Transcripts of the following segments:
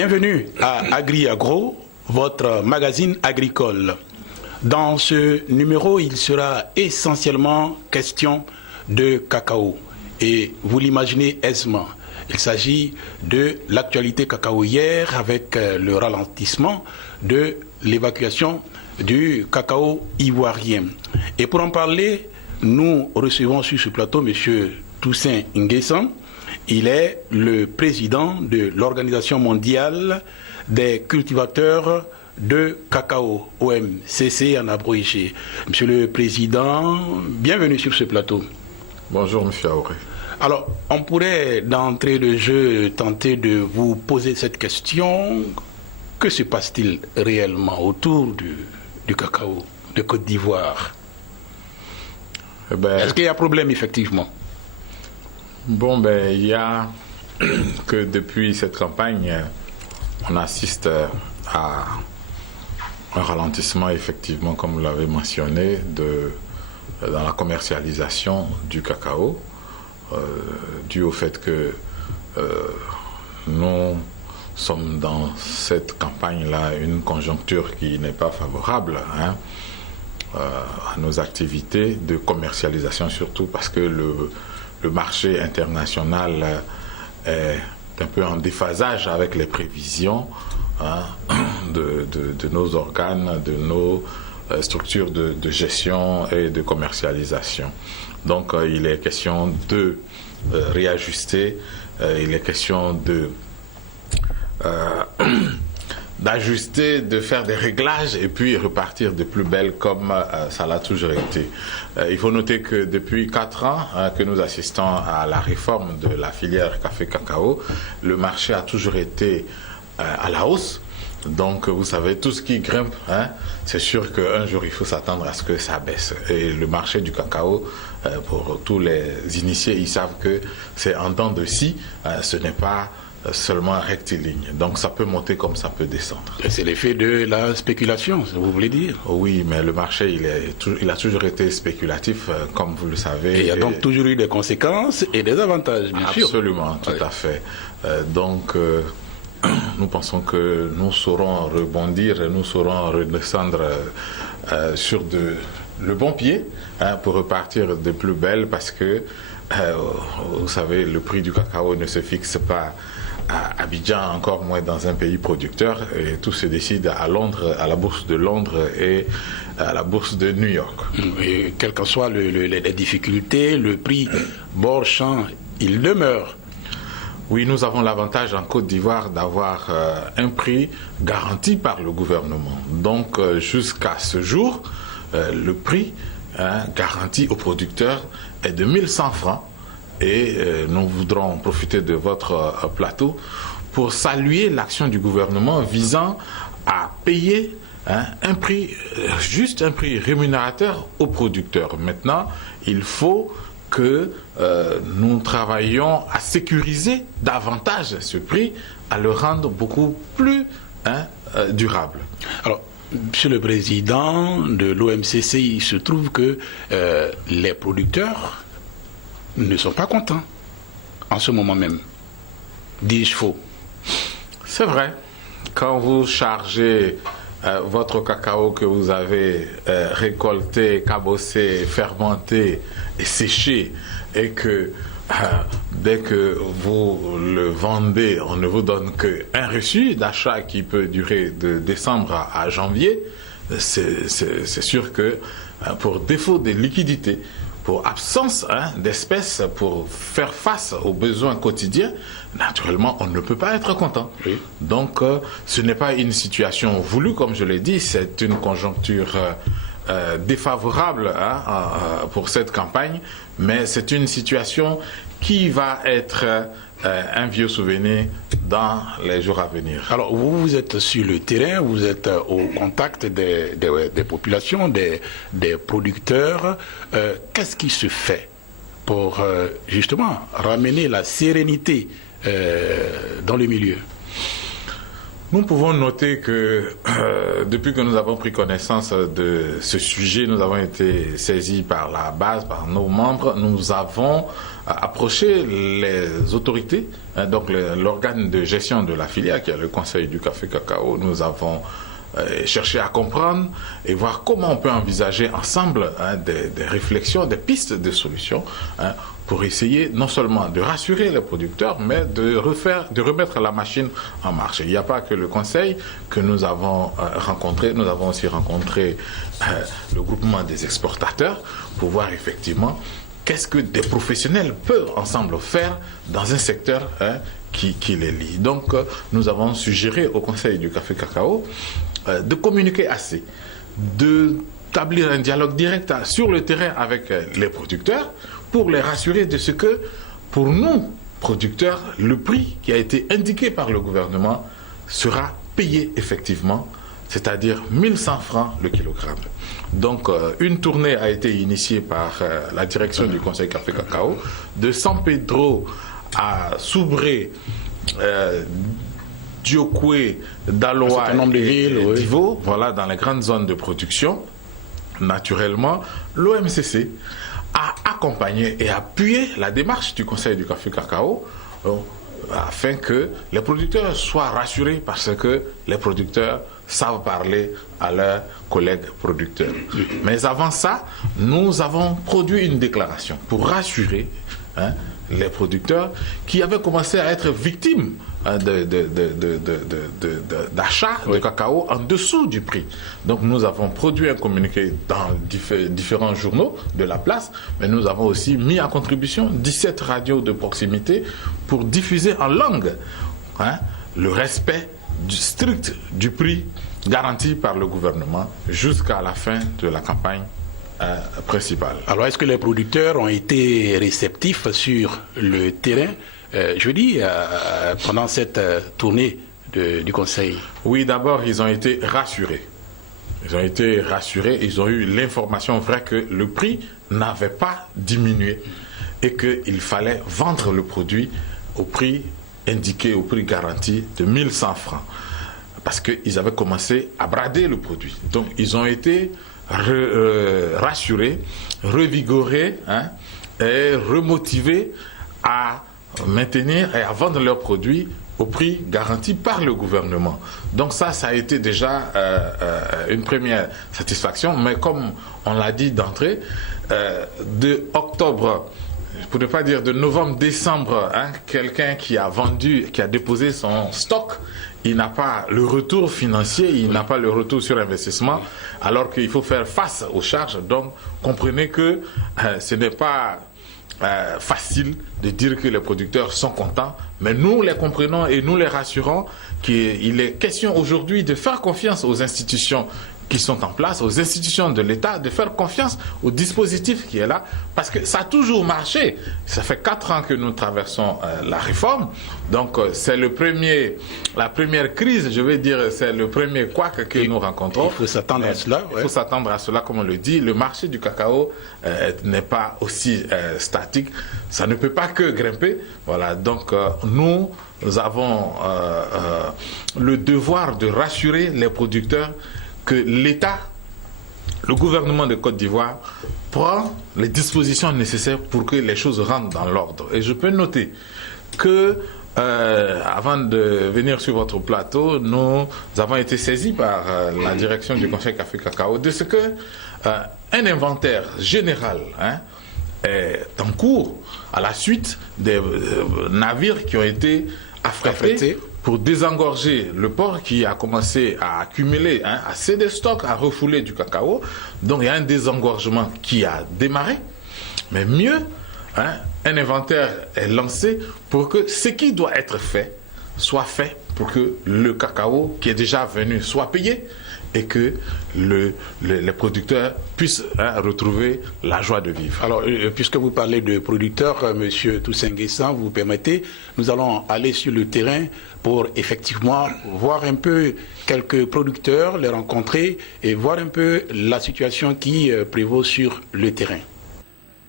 Bienvenue à Agri-Agro, votre magazine agricole. Dans ce numéro, il sera essentiellement question de cacao. Et vous l'imaginez aisément, il s'agit de l'actualité cacaoyère avec le ralentissement de l'évacuation du cacao ivoirien. Et pour en parler, nous recevons sur ce plateau M. Toussaint Nguessan. Il est le président de l'Organisation mondiale des cultivateurs de cacao, OMCC en abrégé. Monsieur le Président, bienvenue sur ce plateau. Bonjour, Monsieur Aouré. Alors, on pourrait d'entrée de jeu tenter de vous poser cette question. Que se passe-t-il réellement autour du cacao de Côte d'Ivoire? Est-ce qu'il y a problème, effectivement? Bon, il y a que depuis cette campagne, on assiste à un ralentissement, effectivement, comme vous l'avez mentionné, dans la commercialisation du cacao, dû au fait que nous sommes dans cette campagne-là, une conjoncture qui n'est pas favorable à nos activités de commercialisation, surtout parce que le marché international est un peu en déphasage avec les prévisions de nos organes, de nos structures de gestion et de commercialisation. Donc il est question de réajuster, il est question d'ajuster, de faire des réglages et puis repartir de plus belle comme ça l'a toujours été. Il faut noter que depuis 4 ans que nous assistons à la réforme de la filière café-cacao, le marché a toujours été à la hausse. Donc vous savez, tout ce qui grimpe, c'est sûr qu'un jour il faut s'attendre à ce que ça baisse. Et le marché du cacao, pour tous les initiés, ils savent que c'est en dents de scie, ce n'est pas seulement rectiligne. Donc ça peut monter comme ça peut descendre. C'est l'effet de la spéculation, vous voulez dire? Oui, mais le marché, il a toujours été spéculatif, comme vous le savez. Et il y a donc toujours eu des conséquences et des avantages, bien sûr. Absolument, tout à fait. Donc nous pensons que nous saurons rebondir, nous saurons redescendre sur le bon pied pour repartir de plus belle, parce que vous savez, le prix du cacao ne se fixe pas à Abidjan, encore moins dans un pays producteur, et tout se décide à Londres, à la bourse de Londres et à la bourse de New York. Et quelles que soient les difficultés, le prix bord champ, il demeure. Oui, nous avons l'avantage en Côte d'Ivoire d'avoir un prix garanti par le gouvernement. Donc jusqu'à ce jour, le prix garanti aux producteurs est de 1100 francs. Et nous voudrons profiter de votre plateau pour saluer l'action du gouvernement visant à payer un prix, juste un prix rémunérateur aux producteurs. Maintenant, il faut que nous travaillions à sécuriser davantage ce prix, à le rendre beaucoup plus durable. Alors, Monsieur le Président de l'OMCC, il se trouve que les producteurs ne sont pas contents en ce moment même. Dis-je faux? C'est vrai. Quand vous chargez votre cacao que vous avez récolté, cabossé, fermenté et séché, et que dès que vous le vendez, on ne vous donne qu'un reçu d'achat qui peut durer de décembre à janvier, c'est sûr que pour défaut de liquidité, pour absence d'espèces, pour faire face aux besoins quotidiens, naturellement, on ne peut pas être content. Oui. Donc, ce n'est pas une situation voulue, comme je l'ai dit, c'est une conjoncture défavorable pour cette campagne, mais c'est une situation qui va être un vieux souvenir dans les jours à venir. Alors, vous êtes sur le terrain, vous êtes au contact des populations, des producteurs. Qu'est-ce qui se fait pour justement ramener la sérénité dans le milieu? Nous pouvons noter que depuis que nous avons pris connaissance de ce sujet, nous avons été saisis par la base, par nos membres. Nous avons approché les autorités, donc l'organe de gestion de la filière, qui est le Conseil du café cacao. Nous avons cherché à comprendre et voir comment on peut envisager ensemble des réflexions, des pistes de solutions pour essayer non seulement de rassurer les producteurs, mais de remettre la machine en marche. Il n'y a pas que le conseil que nous avons rencontré, nous avons aussi rencontré le groupement des exportateurs pour voir effectivement qu'est-ce que des professionnels peuvent ensemble faire dans un secteur qui les lie. Donc nous avons suggéré au Conseil du café cacao de communiquer assez, d'établir un dialogue direct sur le terrain avec les producteurs pour les rassurer de ce que, pour nous, producteurs, le prix qui a été indiqué par le gouvernement sera payé effectivement, c'est-à-dire 1100 francs le kilogramme. Donc, une tournée a été initiée par la direction du Conseil Café Cacao, de San Pedro à Soubré, Diokwe, Daloa et Divo, voilà, dans les grandes zones de production. Naturellement, l'OMCC a accompagné et appuyé la démarche du Conseil du café cacao afin que les producteurs soient rassurés parce que les producteurs savent parler à leurs collègues producteurs. Mais avant ça, nous avons produit une déclaration pour rassurer les producteurs qui avaient commencé à être victimes d'achat de cacao en dessous du prix. Donc nous avons produit un communiqué dans différents journaux de la place, mais nous avons aussi mis en contribution 17 radios de proximité pour diffuser en langue le respect strict du prix garanti par le gouvernement jusqu'à la fin de la campagne principale. Alors, est-ce que les producteurs ont été réceptifs sur le terrain, pendant cette tournée du Conseil? Oui, d'abord, ils ont été rassurés. Ils ont été rassurés, ils ont eu l'information vraie que le prix n'avait pas diminué et qu'il fallait vendre le produit au prix indiqué, au prix garanti de 1100 francs. Parce qu'ils avaient commencé à brader le produit. Donc, ils ont été rassurés, revigorés et remotivés à maintenir et à vendre leurs produits au prix garanti par le gouvernement. Donc ça a été déjà une première satisfaction, mais comme on l'a dit d'entrée, de octobre, pour ne pas dire de novembre-décembre, quelqu'un qui a vendu, qui a déposé son stock, il n'a pas le retour financier, il n'a pas le retour sur investissement, alors qu'il faut faire face aux charges. Donc, comprenez que ce n'est pas facile de dire que les producteurs sont contents, mais nous les comprenons et nous les rassurons qu'il est question aujourd'hui de faire confiance aux institutions qui sont en place, aux institutions de l'État, de faire confiance au dispositif qui est là, parce que ça a toujours marché. Ça fait 4 ans que nous traversons la réforme, donc c'est la première crise, je vais dire, c'est le premier couac que nous rencontrons. Il faut s'attendre à cela. Il faut s'attendre à cela, comme on le dit. Le marché du cacao n'est pas aussi statique, ça ne peut pas que grimper. Voilà, donc nous avons le devoir de rassurer les producteurs que l'État, le gouvernement de Côte d'Ivoire, prend les dispositions nécessaires pour que les choses rentrent dans l'ordre. Et je peux noter que, avant de venir sur votre plateau, nous avons été saisis par la direction du Conseil Café Cacao de ce que un inventaire général est en cours à la suite des navires qui ont été affrétés pour désengorger le port qui a commencé à accumuler assez de stocks, à refouler du cacao. Donc il y a un désengorgement qui a démarré. Mais mieux, un inventaire est lancé pour que ce qui doit être fait soit fait pour que le cacao qui est déjà venu soit payé et que les producteurs puissent retrouver la joie de vivre. Alors, puisque vous parlez de producteurs, Monsieur Toussaint Nguessan, vous permettez, nous allons aller sur le terrain pour effectivement voir un peu quelques producteurs, les rencontrer et voir un peu la situation qui prévaut sur le terrain.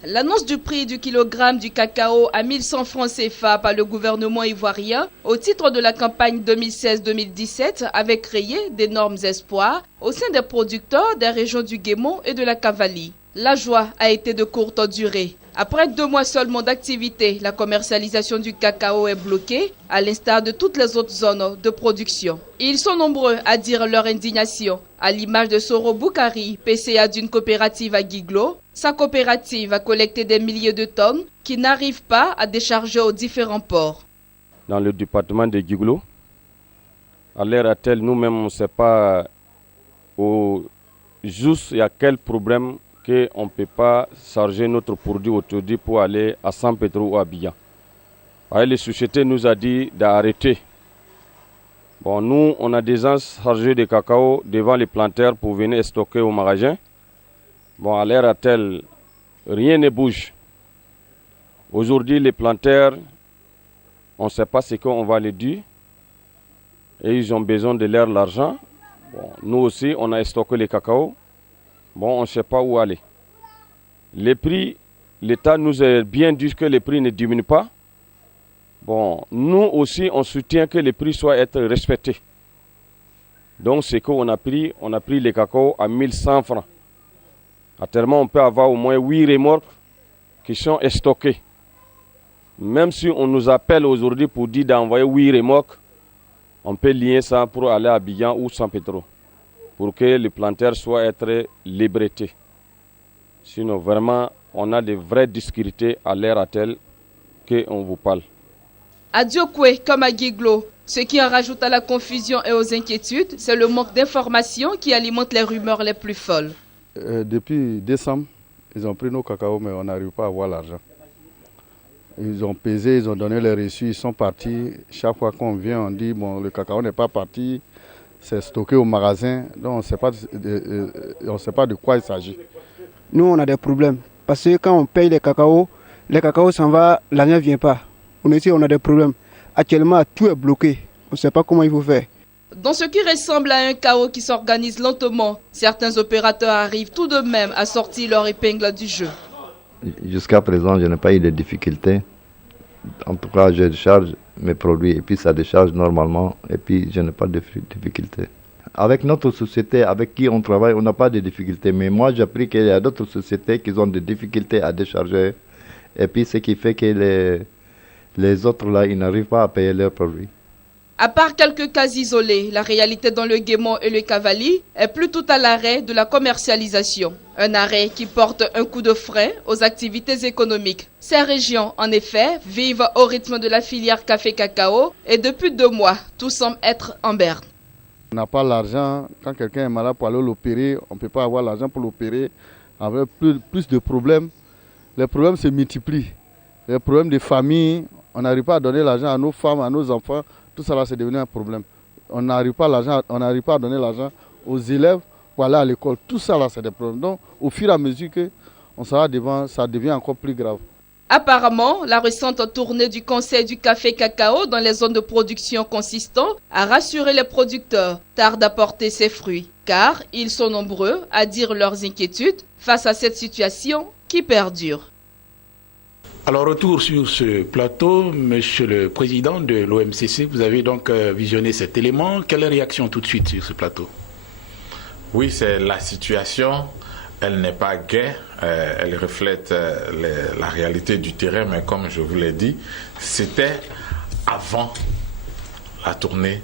L'annonce du prix du kilogramme du cacao à 1100 francs CFA par le gouvernement ivoirien au titre de la campagne 2016-2017 avait créé d'énormes espoirs au sein des producteurs des régions du Guémon et de la Cavalie. La joie a été de courte durée. Après 2 mois seulement d'activité, la commercialisation du cacao est bloquée, à l'instar de toutes les autres zones de production. Ils sont nombreux à dire leur indignation, à l'image de Soro Boukari, PCA d'une coopérative à Guiglo. Sa coopérative a collecté des milliers de tonnes qui n'arrivent pas à décharger aux différents ports. Dans le département de Guiglo, à l'heure actuelle, nous-mêmes, on ne sait pas juste il y a quel problème qu'on ne peut pas charger notre produit aujourd'hui pour aller à San Pedro ou à Abidjan. Les sociétés nous ont dit d'arrêter. Bon, nous, on a déjà chargé de cacao devant les planteurs pour venir stocker au magasin. Bon, à l'heure actuelle, rien ne bouge. Aujourd'hui, les planteurs, on ne sait pas ce qu'on va les dire. Et ils ont besoin de leur argent. Bon, nous aussi, on a stocké les cacao. Bon, on ne sait pas où aller. Les prix, l'État nous a bien dit que les prix ne diminuent pas. Bon, nous aussi, on soutient que les prix soient respectés. Donc, ce qu'on a pris les cacao à 1100 francs. Actuellement, on peut avoir au moins 8 remorques qui sont stockées. Même si on nous appelle aujourd'hui pour dire d'envoyer 8 remorques, on peut lier ça pour aller à Abidjan ou San Pedro, pour que les planteurs soient libérés. Sinon, vraiment, on a de vraies difficultés à l'heure actuelle qu'on vous parle. À Diokwe comme à Guiglo, ce qui en rajoute à la confusion et aux inquiétudes, c'est le manque d'informations qui alimente les rumeurs les plus folles. Depuis décembre, ils ont pris nos cacao, mais on n'arrive pas à avoir l'argent. Ils ont pesé, ils ont donné les reçus, ils sont partis. Chaque fois qu'on vient, on dit bon, le cacao n'est pas parti, c'est stocké au magasin, donc on ne sait pas de quoi il s'agit. Nous, on a des problèmes, parce que quand on paye les cacao s'en va, l'argent ne vient pas. On a des problèmes. Actuellement, tout est bloqué, on ne sait pas comment il faut faire. Dans ce qui ressemble à un chaos qui s'organise lentement, certains opérateurs arrivent tout de même à sortir leur épingle du jeu. Jusqu'à présent, je n'ai pas eu de difficultés. En tout cas, je décharge mes produits et puis ça décharge normalement et puis je n'ai pas de difficultés. Avec notre société avec qui on travaille, on n'a pas de difficultés. Mais moi, j'ai appris qu'il y a d'autres sociétés qui ont des difficultés à décharger. Et puis, ce qui fait que les autres, là, ils n'arrivent pas à payer leurs produits. À part quelques cas isolés, la réalité dans le Guémon et le Cavalie est plutôt à l'arrêt de la commercialisation. Un arrêt qui porte un coup de frein aux activités économiques. Ces régions, en effet, vivent au rythme de la filière café-cacao et depuis 2 mois, tout semble être en berne. On n'a pas l'argent. Quand quelqu'un est malade pour aller l'opérer, on ne peut pas avoir l'argent pour l'opérer. Avec plus de problèmes, les problèmes se multiplient. Les problèmes de famille, on n'arrive pas à donner l'argent à nos femmes, à nos enfants. Tout ça là, c'est devenu un problème. On n'arrive pas à donner l'argent aux élèves pour aller à l'école. Tout ça là, c'est des problèmes. Donc, au fur et à mesure qu'on s'en va devant, ça devient encore plus grave. Apparemment, la récente tournée du Conseil du café-cacao dans les zones de production consistant à rassurer les producteurs tarde à porter ses fruits, car ils sont nombreux à dire leurs inquiétudes face à cette situation qui perdure. Alors, retour sur ce plateau, Monsieur le Président de l'OMCC, vous avez donc visionné cet élément. Quelle réaction tout de suite sur ce plateau? Oui, c'est la situation. Elle n'est pas gaie, elle reflète la réalité du terrain, mais comme je vous l'ai dit, c'était avant la tournée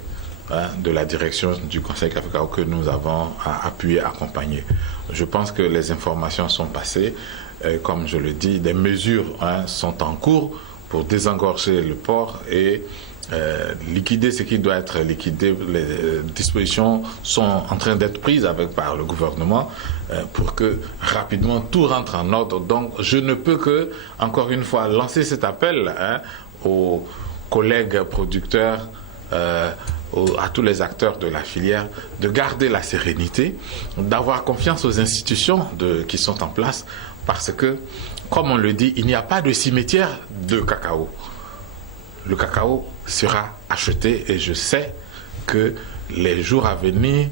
de la direction du Conseil café-cacao que nous avons appuyé, accompagné. Je pense que les informations sont passées, comme je le dis, des mesures sont en cours pour désengorger le port et liquider ce qui doit être liquidé. Les dispositions sont en train d'être prises par le gouvernement pour que rapidement tout rentre en ordre. Donc je ne peux que, encore une fois, lancer cet appel aux collègues producteurs, à tous les acteurs de la filière, de garder la sérénité, d'avoir confiance aux institutions qui sont en place, parce que, comme on le dit, il n'y a pas de cimetière de cacao. Le cacao sera acheté et je sais que les jours à venir,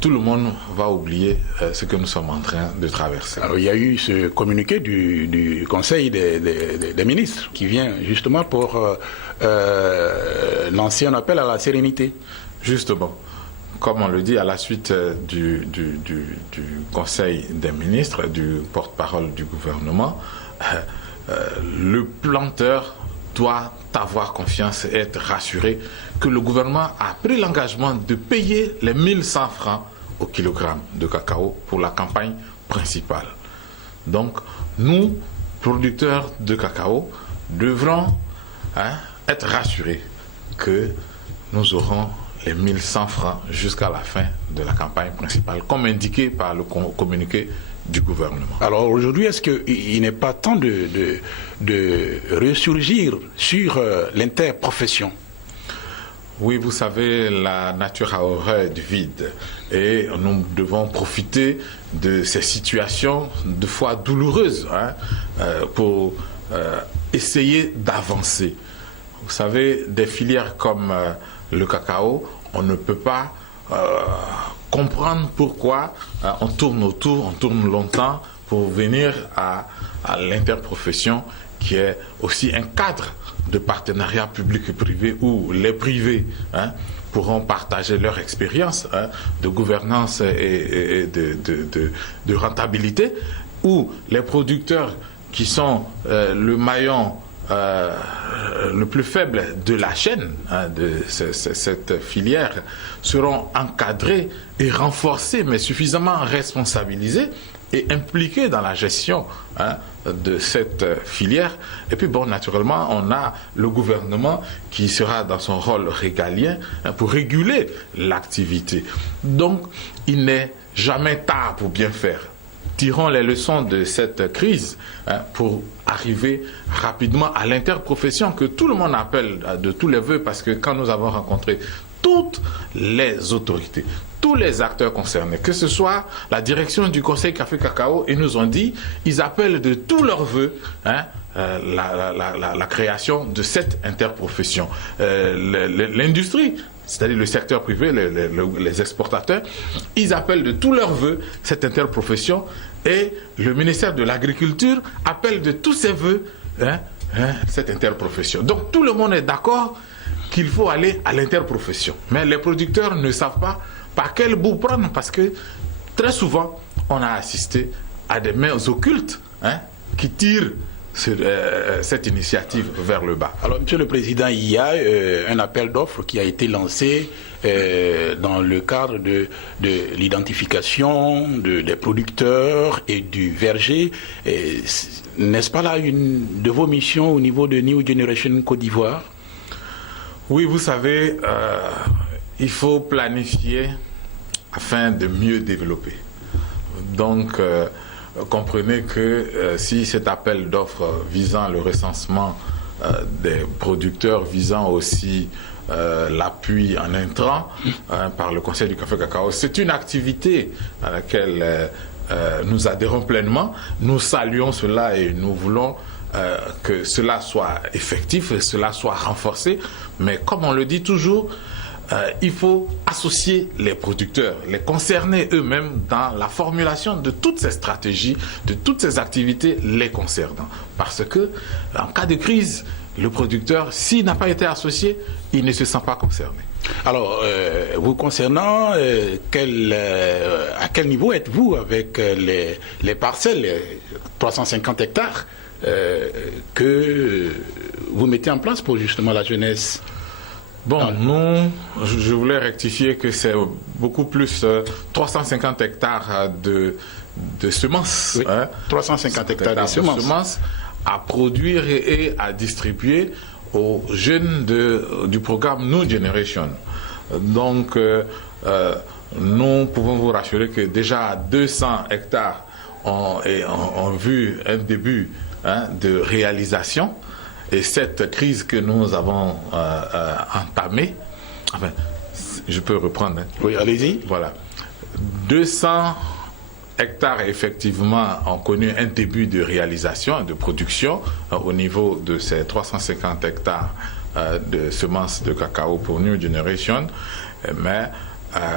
tout le monde va oublier ce que nous sommes en train de traverser. Alors, il y a eu ce communiqué du Conseil des ministres qui vient justement pour lancer un appel à la sérénité. Justement, comme on le dit, à la suite du Conseil des ministres, du porte-parole du gouvernement, le planteur doit avoir confiance et être rassuré que le gouvernement a pris l'engagement de payer les 1100 francs au kilogramme de cacao pour la campagne principale. Donc, nous, producteurs de cacao, devrons être rassurés que nous aurons les 1100 francs jusqu'à la fin de la campagne principale, comme indiqué par le communiqué du gouvernement. Alors aujourd'hui, est-ce qu'il n'est pas temps de ressurgir sur l'interprofession? Oui, vous savez, la nature a horreur du vide et nous devons profiter de ces situations de fois douloureuses pour essayer d'avancer. Vous savez, des filières comme le cacao, on ne peut pas comprendre pourquoi on tourne autour, on tourne longtemps pour venir à l'interprofession qui est aussi un cadre de partenariat public et privé où les privés pourront partager leur expérience de gouvernance et de rentabilité, où les producteurs qui sont le maillon le plus faible de la chaîne de cette filière seront encadrés et renforcés, mais suffisamment responsabilisés et impliqués dans la gestion de cette filière. Et puis bon, naturellement, on a le gouvernement qui sera dans son rôle régalien pour réguler l'activité. Donc, il n'est jamais tard pour bien faire. Tirons les leçons de cette crise pour arriver rapidement à l'interprofession que tout le monde appelle de tous les vœux, parce que quand nous avons rencontré toutes les autorités, tous les acteurs concernés, que ce soit la direction du Conseil Café Cacao, ils nous ont dit, ils appellent de tous leurs vœux la création de cette interprofession. L'industrie, c'est-à-dire le secteur privé, les exportateurs, ils appellent de tous leurs vœux cette interprofession, et le ministère de l'Agriculture appelle de tous ses vœux cette interprofession. Donc tout le monde est d'accord qu'il faut aller à l'interprofession. Mais les producteurs ne savent pas par quel bout prendre, parce que très souvent, on a assisté à des mains occultes qui tirent cette initiative vers le bas. Alors, Monsieur le Président, il y a un appel d'offres qui a été lancé dans le cadre de l'identification des producteurs et du verger. N'est-ce pas là une de vos missions au niveau de New Generation Côte d'Ivoire? Oui, vous savez, il faut planifier afin de mieux développer. Donc, comprenez que si cet appel d'offres visant le recensement des producteurs, visant aussi l'appui en intrants par le Conseil du Café Cacao, c'est une activité à laquelle nous adhérons pleinement. Nous saluons cela et nous voulons que cela soit effectif et cela soit renforcé. Mais comme on le dit toujours, il faut associer les producteurs, les concerner eux-mêmes dans la formulation de toutes ces stratégies, de toutes ces activités les concernant. Parce que, en cas de crise, le producteur, s'il n'a pas été associé, il ne se sent pas concerné. Alors, vous concernant, à quel niveau êtes-vous avec les parcelles, les 350 hectares que vous mettez en place pour justement la jeunesse? Bon, je voulais rectifier que c'est beaucoup plus 350 hectares de semences. Oui, 350 hectares de semences à produire et à distribuer aux jeunes du programme New Generation. Donc, nous pouvons vous rassurer que déjà 200 hectares ont vu un début de réalisation. Et cette crise que nous avons entamée, enfin, je peux reprendre. Oui, allez-y. Voilà. 200 hectares, effectivement, ont connu un début de réalisation, de production au niveau de ces 350 hectares de semences de cacao pour New Generation. Mais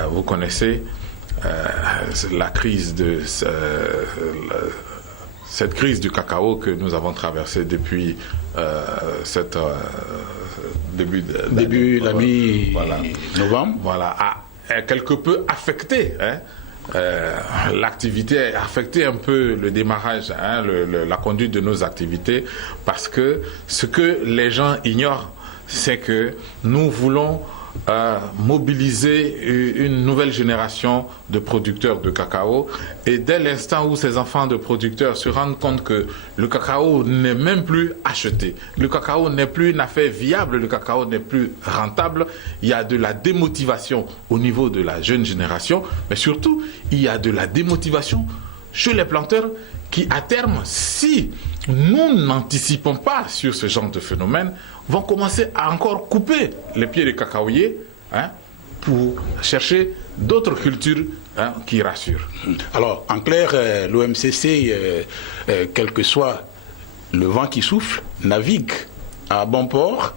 vous connaissez, la crise de cette crise du cacao que nous avons traversée depuis début la mi-novembre, voilà, a quelque peu affecté l'activité, affecté un peu le démarrage, la conduite de nos activités, parce que ce que les gens ignorent, c'est que nous voulons mobiliser une nouvelle génération de producteurs de cacao, et dès l'instant où ces enfants de producteurs se rendent compte que le cacao n'est même plus acheté, le cacao n'est plus une affaire viable, le cacao n'est plus rentable, il y a de la démotivation au niveau de la jeune génération, mais surtout il y a de la démotivation chez les planteurs qui, à terme, si nous n'anticipons pas sur ce genre de phénomène, vont commencer à encore couper les pieds des cacaoyers pour chercher d'autres cultures qui rassurent. Alors, en clair, l'OMCC, quel que soit le vent qui souffle, navigue à bon port.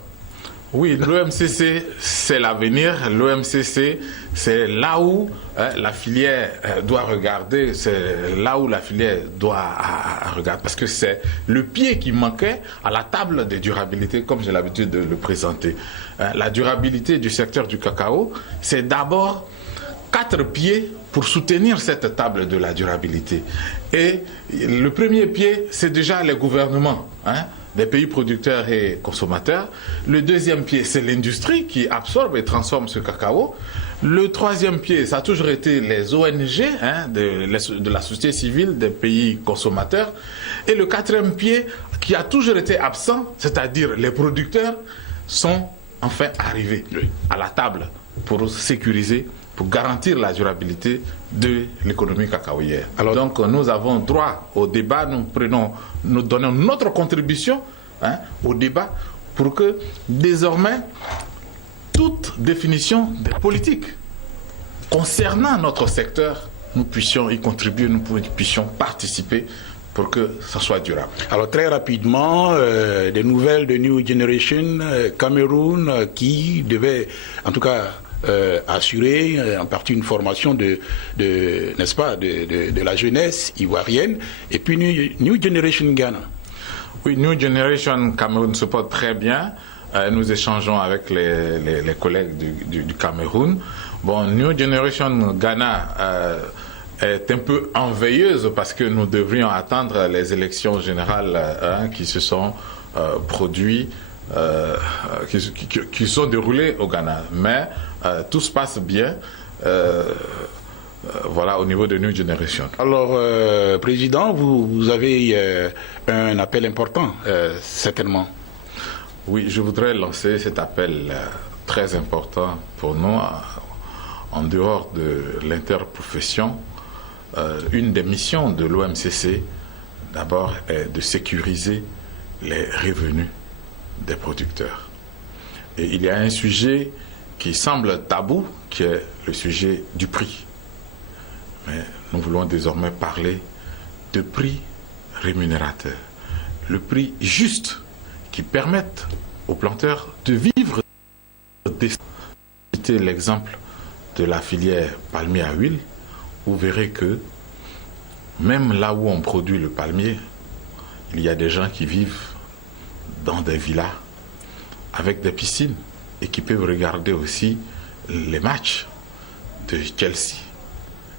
Oui, l'OMCC, c'est l'avenir. L'OMCC, c'est là où la filière doit regarder, c'est là où la filière doit regarder, parce que c'est le pied qui manquait à la table de durabilité, comme j'ai l'habitude de le présenter. La durabilité du secteur du cacao, c'est d'abord 4 pieds pour soutenir cette table de la durabilité. Et le premier pied, c'est déjà les gouvernements, des pays producteurs et consommateurs. Le deuxième pied, c'est l'industrie qui absorbe et transforme ce cacao. Le troisième pied, ça a toujours été les ONG de la société civile des pays consommateurs. Et le quatrième pied, qui a toujours été absent, c'est-à-dire les producteurs, sont enfin arrivés à la table pour sécuriser, pour garantir la durabilité de l'économie cacaoyère. Alors donc nous avons droit au débat, nous donnons notre contribution au débat pour que désormais toute définition des politiques concernant notre secteur, nous puissions y contribuer, nous puissions participer pour que ça soit durable. Alors très rapidement, des nouvelles de New Generation Cameroun qui devait en tout cas assurer en partie une formation n'est-ce pas, de la jeunesse ivoirienne, et puis New Generation Ghana. Oui, New Generation Cameroun se porte très bien. Nous échangeons avec les collègues du Cameroun. Bon, New Generation Ghana est un peu enveilleuse parce que nous devrions attendre les élections générales qui se sont produites, qui sont déroulées au Ghana. Mais tout se passe bien. Voilà, au niveau de New Generation. Alors, Président, vous avez un appel important, certainement. Oui, je voudrais lancer cet appel très important pour nous, en dehors de l'interprofession. Une des missions de l'OMCC, d'abord, est de sécuriser les revenus des producteurs. Et il y a un sujet qui semble tabou, qui est le sujet du prix. Mais nous voulons désormais parler de prix rémunérateur. Le prix juste qui permette aux planteurs de vivre. Citez l'exemple de la filière palmier à huile. Vous verrez que même là où on produit le palmier, il y a des gens qui vivent dans des villas avec des piscines et qui peuvent regarder aussi les matchs de Chelsea,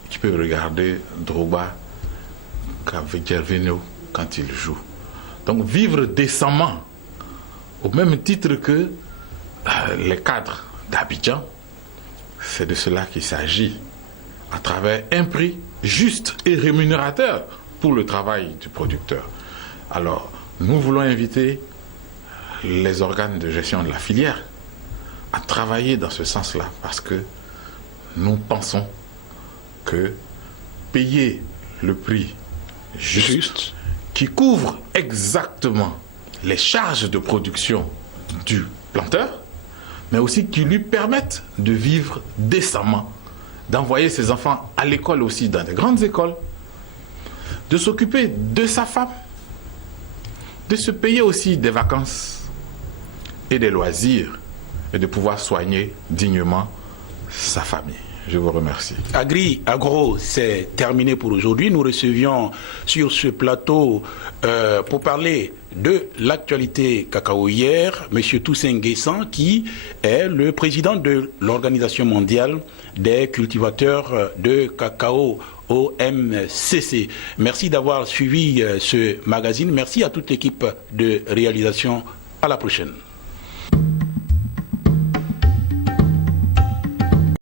qui peuvent regarder Drogba, Gervinho quand il joue. Donc vivre décemment, au même titre que les cadres d'Abidjan, c'est de cela qu'il s'agit, à travers un prix juste et rémunérateur pour le travail du producteur. Alors, nous voulons inviter les organes de gestion de la filière à travailler dans ce sens-là, parce que nous pensons que payer le prix juste qui couvre exactement les charges de production du planteur, mais aussi qui lui permettent de vivre décemment, d'envoyer ses enfants à l'école aussi, dans des grandes écoles, de s'occuper de sa femme, de se payer aussi des vacances et des loisirs, et de pouvoir soigner dignement sa famille. Je vous remercie. Agro, c'est terminé pour aujourd'hui. Nous recevions sur ce plateau pour parler de l'actualité cacao hier, M. Toussaint Nguessan, qui est le président de l'Organisation mondiale des cultivateurs de cacao, OMCC. Merci d'avoir suivi ce magazine. Merci à toute l'équipe de réalisation. À la prochaine.